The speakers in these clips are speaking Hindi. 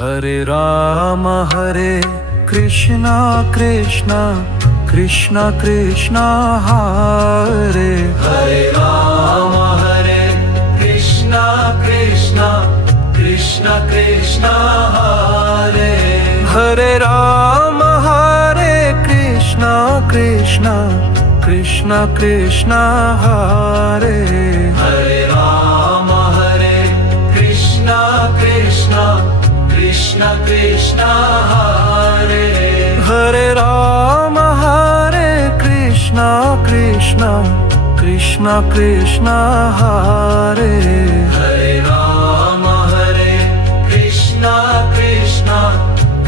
हरे कृष्णा कृष्णा कृष्णा कृष्णा हरे हरे राम हरे कृष्णा कृष्णा कृष्णा कृष्णा हरे हरे राम हरे कृष्णा कृष्णा कृष्णा कृष्णा हरे हरे राम हरे कृष्णा कृष्णा कृष्णा कृष्णा हरे हरे राम हरे कृष्णा कृष्णा कृष्णा कृष्णा हरे हरे राम हरे कृष्णा कृष्णा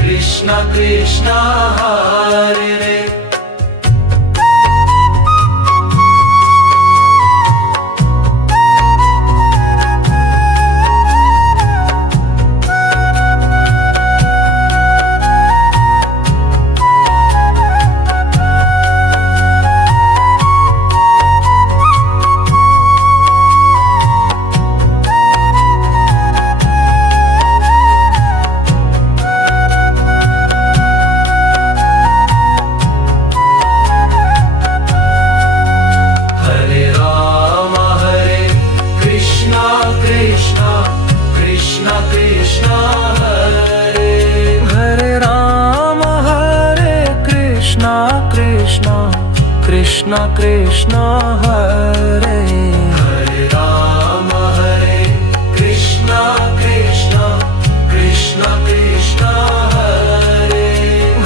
कृष्णा कृष्णा हरे कृष्णा कृष्णा हरे हरे राम हरे कृष्णा कृष्णा कृष्णा कृष्णा हरे हरे राम हरे कृष्णा कृष्णा कृष्णा कृष्णा हरे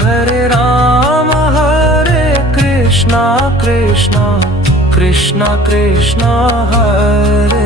हरे राम हरे कृष्णा कृष्णा कृष्णा कृष्णा हरे